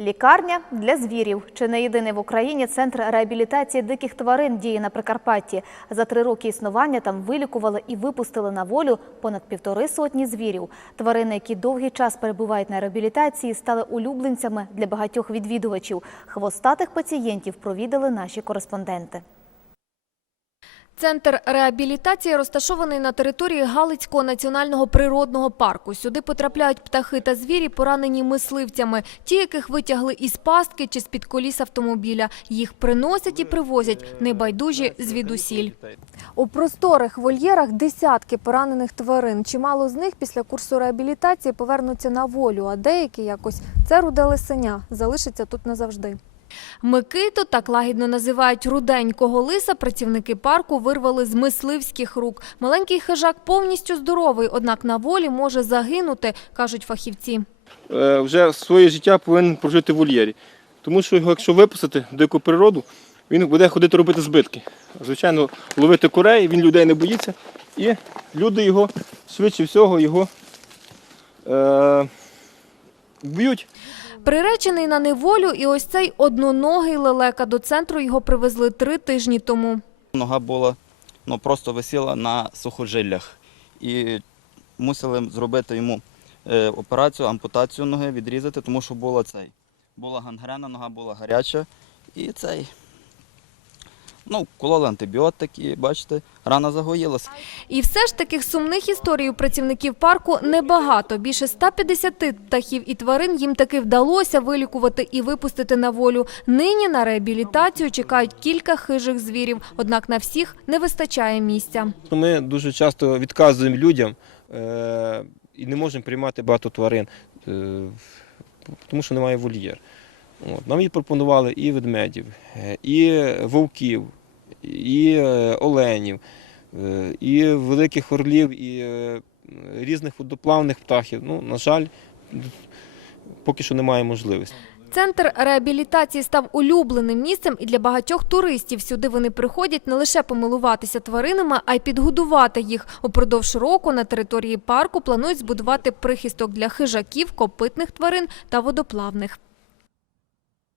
Лікарня для звірів. Чи не єдиний в Україні центр реабілітації диких тварин діє на Прикарпатті. За три роки існування там вилікували і випустили на волю понад півтори сотні звірів. Тварини, які довгий час перебувають на реабілітації, стали улюбленцями для багатьох відвідувачів. Хвостатих пацієнтів провідали наші кореспонденти. Центр реабілітації розташований на території Галицького національного природного парку. Сюди потрапляють птахи та звірі, поранені мисливцями, ті, яких витягли із пастки чи з-під коліс автомобіля. Їх приносять і привозять небайдужі звідусіль. У просторих вольєрах десятки поранених тварин. Чимало з них після курсу реабілітації повернуться на волю, а деякі якось це руде лисеня залишиться тут назавжди. Микиту, так лагідно називають руденького лиса, працівники парку вирвали з мисливських рук. Маленький хижак повністю здоровий, однак на волі може загинути, кажуть фахівці. е, вже своє життя повинен прожити в вольєрі. Тому що його, якщо випустити в дику природу, він буде ходити робити збитки. Звичайно, ловити курей, він людей не боїться, і люди його швидше всього його е, б'ють. Приречений на неволю і ось цей одноногий лелека. До центру його привезли три тижні тому. Нога була ну, просто висіла на сухожиллях. І мусили зробити йому е, операцію, ампутацію ноги, відрізати, тому що була цей. Була гангрена, нога була гаряча. І цей. Ну, кололи антибіотик, і бачите, рана загоїлася. І все ж таких сумних історій у працівників парку небагато. Більше 150 птахів і тварин їм таки вдалося вилікувати і випустити на волю. Нині на реабілітацію чекають кілька хижих звірів, однак на всіх не вистачає місця. Ми дуже часто відказуємо людям е, і не можемо приймати багато тварин, е, тому що немає вольєр. От. Нам і пропонували і ведмедів, і вовків, і е, оленів, е, і великих орлів, і е, різних водоплавних птахів. Ну, на жаль, поки що немає можливості. Центр реабілітації став улюбленим місцем і для багатьох туристів. Сюди вони приходять не лише помилуватися тваринами, а й підгодувати їх. Упродовж року на території парку планують збудувати прихисток для хижаків, копитних тварин та водоплавних.